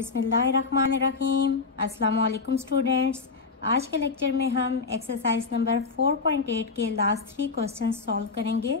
बिस्मिल्लाहिर्रहमानिर्रहीम। अस्सलाम वालेकुम स्टूडेंट्स। आज के लेक्चर में हम एक्सरसाइज नंबर 4.8 के लास्ट 3 क्वेश्चन सॉल्व करेंगे।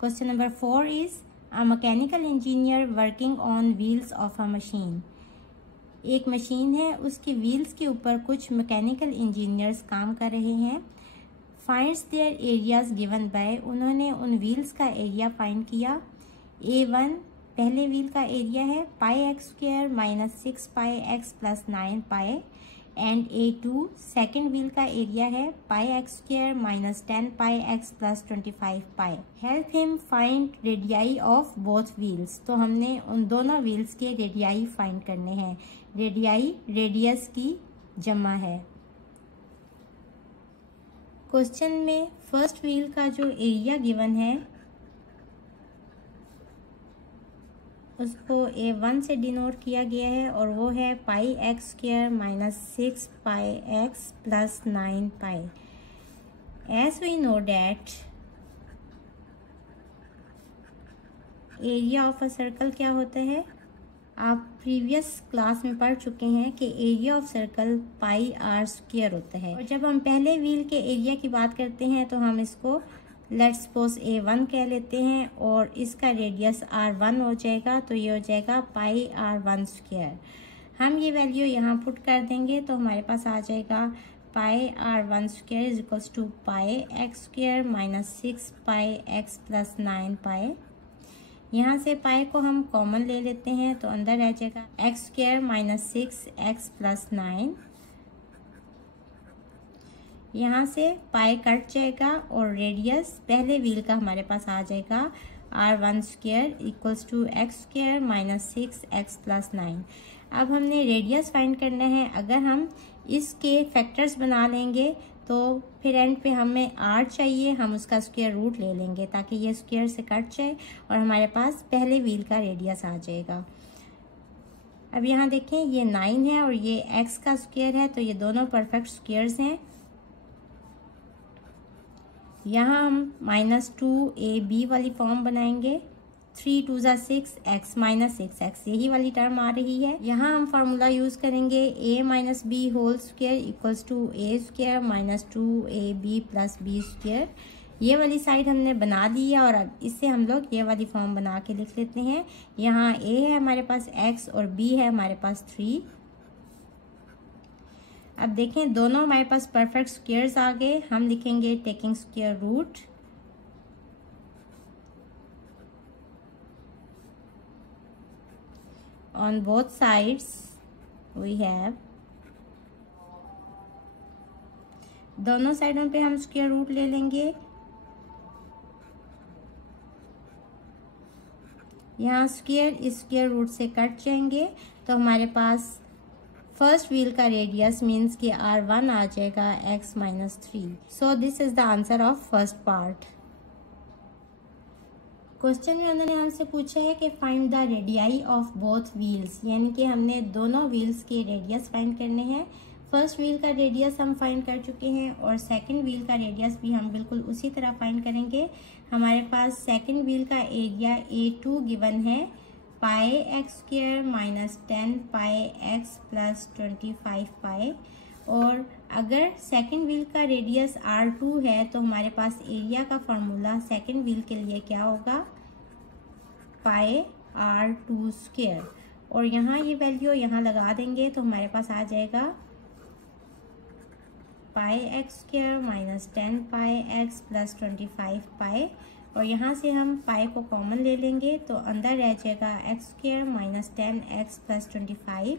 Question number 4 is a mechanical engineer working on wheels of a machine. एक मशीन है, उसके व्हील्स के ऊपर कुछ मैकेनिकल इंजीनियर्स काम कर रहे हैं। Finds there areas given by, उन्होंने उन व्हील्स का एरिया फाइंड किया। A1 पहले व्हील का एरिया है pi x square minus 6 pi x plus 9 pi, and A2 second wheel का एरिया है pi x square minus 10 pi x plus 25 pi. Help him find radii of both wheels. तो हमने उन दोनों wheels के radii find करने हैं। Radii radius की जमा है। क्वेश्चन में फर्स्ट व्हील का जो एरिया गिवन है उसको A1 से डिनोट किया गया है और वो है pi x square minus 6 pi x plus 9 pi. As we know that area of a circle क्या होता है, आप प्रीवियस क्लास में पढ़ चुके हैं कि area of circle pi r square होता है। और जब हम पहले व्हील के एरिया की बात करते हैं तो हम इसको लेट्स सपोज A1 कह लेते हैं और इसका रेडियस R1 हो जाएगा, तो ये हो जाएगा पाई R1 स्क्वायर। हम ये वैल्यू यहाँ पुट कर देंगे तो हमारे पास आ जाएगा pi R1 square is equals to pi x square minus 6 pi x plus 9 pi. यहाँ से पाई को हम कॉमन ले लेते हैं तो अंदर रह जाएगा x square minus 6 x plus 9। यहाँ से पाई कट जाएगा और रेडियस पहले व्हील का हमारे पास आ जाएगा R1 square equals to x square minus 6 x plus 9। अब हमने रेडियस फाइंड करना है। अगर हम इसके फैक्टर्स बना लेंगे तो फिर एंड पे हमें R चाहिए, हम उसका स्क्वायर रूट ले लेंगे ताकि ये स्क्वायर से कट जाए और हमारे पास पहले व्हील का रेडियस आ जाएगा। अब यहाँ देखें ये 9 है और ये x का स्क्वायर है, तो ये दोनों परफेक्ट स्क्वायर्स हैं। यहाँ हम -2ab वाली फॉर्म बनाएंगे। 3 2 6 x माइनस 6x यही वाली टर्म आ रही है। यहाँ हम फार्मूला यूज करेंगे a minus b whole square equals to a square minus 2ab plus b square. ये वाली साइड हमने बना दी है और अब इससे हम लोग ये वाली फॉर्म बना के लिख लेते हैं। यहाँ a है हमारे पास x और b है हमारे पास 3। अब देखें दोनों हमारे पास परफेक्ट स्क्वायर्स आ गए। हम लिखेंगे taking square root on both sides we have, दोनों साइडों पे हम स्क्वायर रूट ले लेंगे। यहाँ स्क्वायर इस स्क्वायर रूट से कट जाएंगे तो हमारे पास फर्स्ट व्हील का रेडियस मीन्स कि R1 आ जाएगा x minus 3। So this is the answer of first part. Question में उन्होंने हमसे पूछा है कि find the radii of both wheels, यानी कि हमने दोनों व्हील्स के रेडियस फाइंड करने हैं। फर्स्ट व्हील का रेडियस हम फाइंड कर चुके हैं और सेकंड व्हील का रेडियस भी हम बिल्कुल उसी तरह फाइंड करेंगे। हमारे पास सेकंड व्हील का एरिया A2 गिवन है pi x square minus 10 pi x plus 25 पाई, और अगर सेकेंड व्हील का रेडियस R2 है तो हमारे पास एरिया का फॉर्मूला सेकेंड व्हील के लिए क्या होगा, पाई R2 स्क्वायर। और यहाँ ये वैल्यू यहाँ लगा देंगे तो हमारे पास आ जाएगा पाई x square minus 10 pi x plus 25 पाई, और यहाँ से हम पाई को कॉमन ले लेंगे तो अंदर रह जाएगा x square minus 10 x plus 25।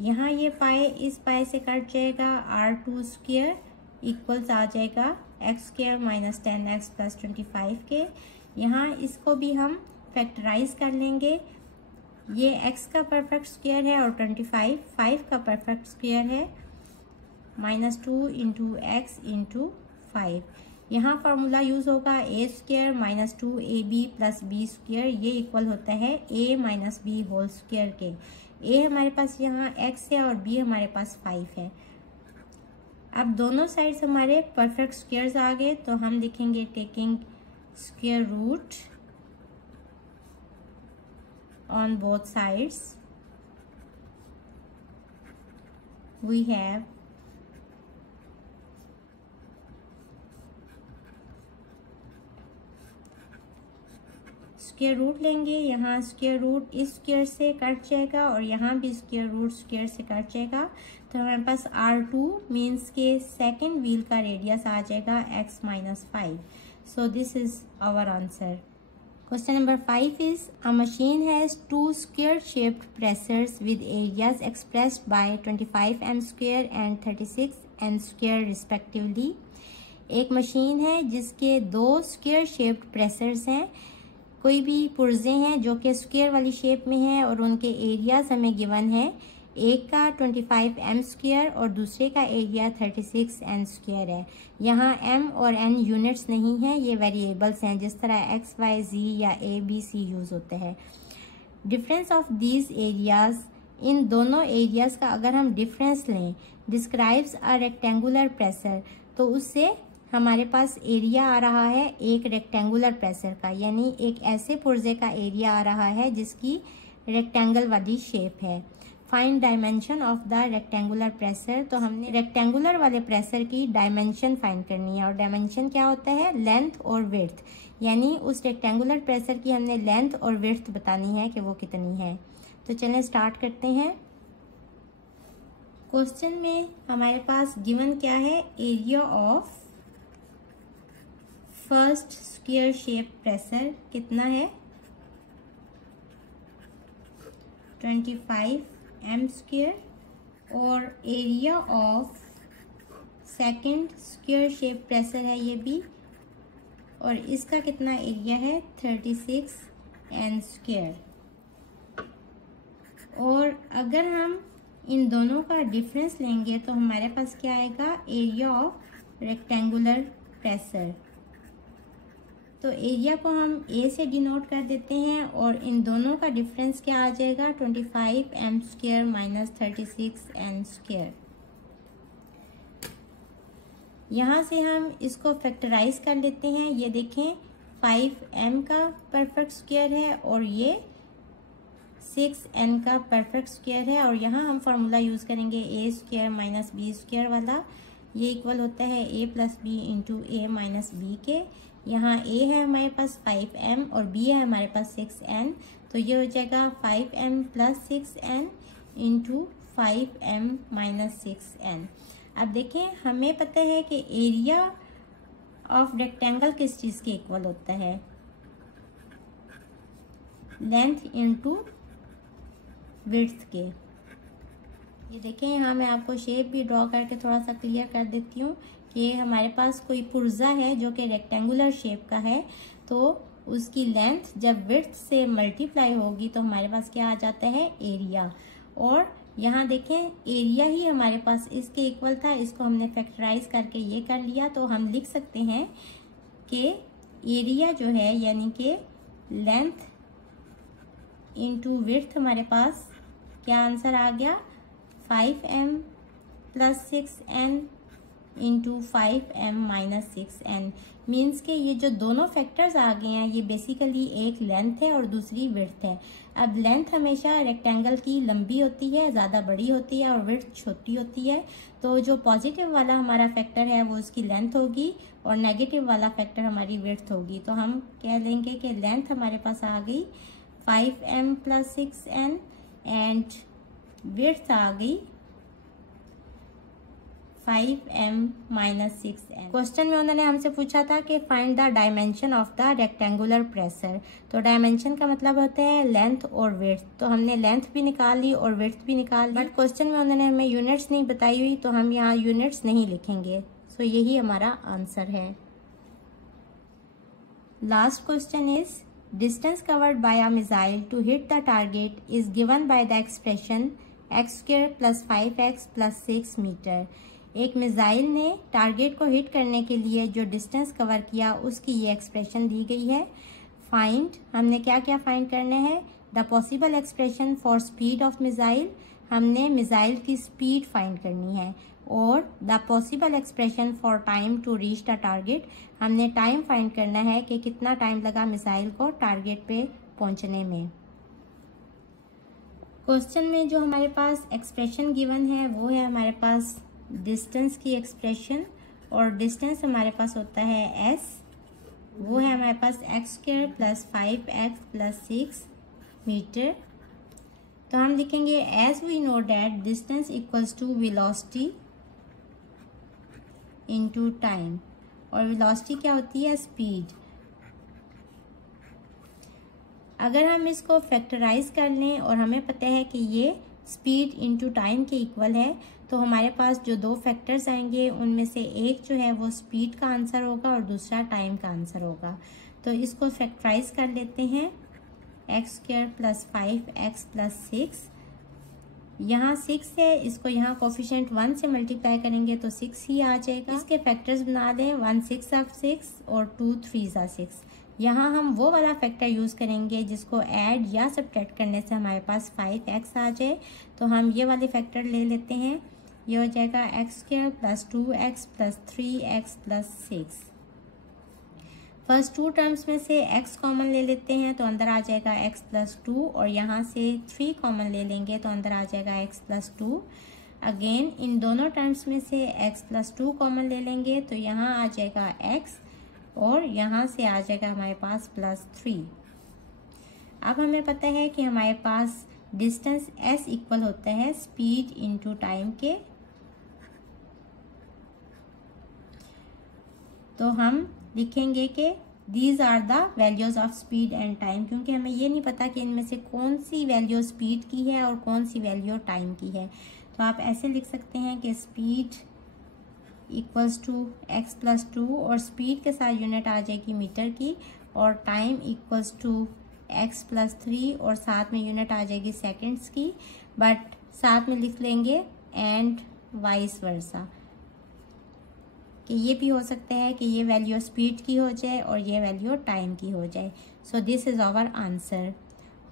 यहाँ ये पाई इस पाई से कट जाएगा, R2 स्क्वायर इक्वल्स आ जाएगा x square minus 10 x plus 25 के। यहाँ इसको भी हम फैक्टराइज कर लेंगे। ये x का परफेक्ट स्क्वायर है और 25 5 का परफेक्ट स्क्वायर है, -2 इंटू एक्स इंटू 5। यहाँ फार्मूला यूज होगा a square minus 2ab plus b square, ये इक्वल होता है a minus b whole square के। a हमारे पास यहाँ x है और b हमारे पास 5 है। अब दोनों साइड्स हमारे परफेक्ट स्क्वायर्स आ गए तो हम लिखेंगे taking square root on both sides. We have square root लेंगे, यहाँ स्क्वायर रूट इस स्क्वायर से कट जाएगा और यहाँ भी स्क्वायर रूट स्क्वायर से कट जाएगा, तो हमारे पास R2 मीन्स के सेकेंड व्हील का रेडियस आ जाएगा x minus 5. So this is our answer. Question number 5 is a machine has two square shaped pressers with areas expressed by 25 m square and 36 n square respectively. एक machine है जिसके दो square shaped pressures हैं, कोई भी पुर्जे हैं जो कि स्क्वायर वाली शेप में हैं और उनके एरियाज हमें गिवन है. एक का 25 m स्क्वायर और दूसरे का एरिया 36 n स्क्वायर है. यहाँ m और n यूनिट्स नहीं हैं, ये वेरिएबल्स हैं जिस तरह x, y, z या a, b, c यूज़ होते हैं. डिफरेंस ऑफ दीज एरियाज, इन दोनों एरियाज का अगर हम डिफरेंस लें, डिस्क्राइब्स अ रेक्टेंगुलर प्रेशर, तो उससे हमारे पास एरिया आ रहा है एक रेक्टेंगुलर प्रेशर का, यानी एक ऐसे पुर्जे का एरिया आ रहा है जिसकी रेक्टेंगल वाली शेप है. Find dimension of the rectangular pressure, तो हमने रेक्टेंगुलर वाले प्रेशर की डायमेंशन फाइंड करनी है. और डायमेंशन क्या होता है? लेंथ और विड्थ, यानी उस रेक्टेंगुलर प्रेशर की हमने लेंथ और विड्थ बतानी है कि वो कितनी है. तो चलें स्टार्ट करते हैं. क्वेश्चन में हमारे पास गिवन क्या है? Area of first square shape pressure कितना है? 25 m स्क्वायर. और area of second square shape pressure है ये भी, और इसका कितना एरिया है? 36 n स्क्वायर. और अगर हम इन दोनों का डिफरेंस लेंगे तो हमारे पास क्या आएगा? Area of rectangular pressure. तो एरिया को हम A से डिनोट कर देते हैं और इन दोनों का डिफरेंस क्या आ जाएगा? 25 m square minus 36 n square. यहाँ से हम इसको फैक्टराइज कर लेते हैं. ये देखें 5m का परफेक्ट स्क्वायर है और ये 6n का परफेक्ट स्क्वायर है. और यहाँ हम फार्मूला यूज़ करेंगे a square minus b square वाला. ये इक्वल होता है a plus b into a minus b के. यहाँ a है हमारे पास 5m और b है हमारे पास 6n, तो ये हो जाएगा 5m plus 6n into 5m minus 6n. अब देखें, हमें पता है कि एरिया ऑफ रेक्टेंगल किस चीज़ के इक्वल होता है? लेंथ इंटू विड्थ के. ये देखें, यहाँ मैं आपको शेप भी ड्रॉ करके थोड़ा सा क्लियर कर देती हूँ कि हमारे पास कोई पुर्जा है जो कि रेक्टेंगुलर शेप का है, तो उसकी लेंथ जब विड्थ से मल्टीप्लाई होगी तो हमारे पास क्या आ जाता है? एरिया. और यहाँ देखें, एरिया ही हमारे पास इसके इक्वल था, इसको हमने फैक्टराइज करके ये कर लिया. तो हम लिख सकते हैं कि एरिया जो है यानी कि लेंथ इंटू विड्थ, हमारे पास क्या आंसर आ गया? 5m plus 6n into 5m minus 6n. Means के ये जो दोनों फैक्टर्स आ गए हैं ये बेसिकली एक लेंथ है और दूसरी विड्थ है. अब लेंथ हमेशा रेक्टेंगल की लंबी होती है, ज़्यादा बड़ी होती है, और विड्थ छोटी होती है. तो जो पॉजिटिव वाला हमारा फैक्टर है वो उसकी लेंथ होगी और नेगेटिव वाला फैक्टर हमारी विड्थ होगी. तो हम कह लेंगे कि लेंथ हमारे पास आ गई 5m plus 6n and width आ गई 5m माइनस 6n. क्वेश्चन में उन्होंने हमसे पूछा था कि find the dimension of the rectangular pressure. तो डायमेंशन का मतलब होता है लेंथ और विड्थ. तो हमने लेंथ भी निकाल ली और विड्थ भी निकाल ली, बट क्वेश्चन में उन्होंने हमें यूनिट्स नहीं बताई हुई, तो हम यहाँ यूनिट्स नहीं लिखेंगे. सो यही हमारा आंसर है. Last question is distance covered by a missile to hit the target is given by the expression x square plus 5x plus 6 metre. एक मिसाइल ने टारगेट को हिट करने के लिए जो डिस्टेंस कवर किया उसकी ये एक्सप्रेशन दी गई है. फाइंड, हमने क्या क्या फाइंड करना है? The possible expression for speed of missile, हमने मिसाइल की स्पीड फाइंड करनी है. और the possible expression for time to reach the target, हमने टाइम फाइंड करना है कि कितना टाइम लगा मिसाइल को टारगेट पे पहुंचने में. क्वेश्चन में जो हमारे पास एक्सप्रेशन गिवन है वो है हमारे पास डिस्टेंस की एक्सप्रेशन, और डिस्टेंस हमारे पास होता है s, वो है हमारे पास x² + 5x + 6 मीटर। तो हम लिखेंगे as we know that distance equals to velocity into time, और वेलोसिटी क्या होती है? स्पीड। अगर हम इसको फैक्टराइज कर लें और हमें पता है कि ये स्पीड इनटू टाइम के इक्वल है, तो हमारे पास जो दो फैक्टर्स आएंगे उनमें से एक जो है वो स्पीड का आंसर होगा और दूसरा टाइम का आंसर होगा। तो इसको फैक्टराइज कर लेते हैं, x² + 5x + 6, यहाँ 6 है, इसको यहाँ कोफिशिएंट 1 से मल्टीप्लाई करेंगे तो 6 ही आ जाएगा। इसके फैक्टर्स बना दें, 1 6 6 और 2 3 6। यहाँ हम वो वाला फैक्टर यूज़ करेंगे जिसको ऐड या सब्ट्रैक्ट करने से हमारे पास 5x आ जाए। तो हम ये वाले फैक्टर ले लेते हैं, ये हो जाएगा x² + 2x + 3x + 6। First to terms में से x कॉमन ले लेते हैं तो अंदर आ जाएगा x + 2, और यहाँ से 3 कॉमन ले लेंगे तो अंदर आ जाएगा x + 2। अगेन इन दोनों टर्म्स में से x + 2 कॉमन ले लेंगे तो यहाँ आ जाएगा x, और यहाँ से आ जाएगा हमारे पास +3। अब हमें पता है कि हमारे पास डिस्टेंस s इक्वल होता है स्पीड इनटू टाइम के। तो हम लिखेंगे कि these are the values of speed and time, क्योंकि हमें ये नहीं पता कि इनमें से कौन सी वैल्यू स्पीड की है और कौन सी वैल्यू टाइम की है। तो आप ऐसे लिख सकते हैं कि स्पीड इक्वल्स टू x + 2, और स्पीड के साथ यूनिट आ जाएगी मीटर की, और टाइम इक्वल्स टू x + 3 और साथ में यूनिट आ जाएगी सेकेंड्स की, बट साथ में लिख लेंगे एंड वाइस वर्सा, कि ये भी हो सकता है कि ये वैल्यू स्पीड की हो जाए और ये वैल्यू टाइम की हो जाए। So this is our answer.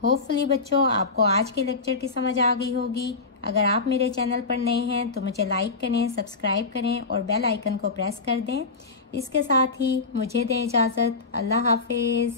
Hopefully बच्चों आपको आज के लेक्चर की समझ आ गई होगी। अगर आप मेरे चैनल पर नए हैं तो मुझे लाइक करें, सब्सक्राइब करें और बेल आइकन को प्रेस कर दें। इसके साथ ही मुझे दें इजाज़त। अल्लाह हाफिज़।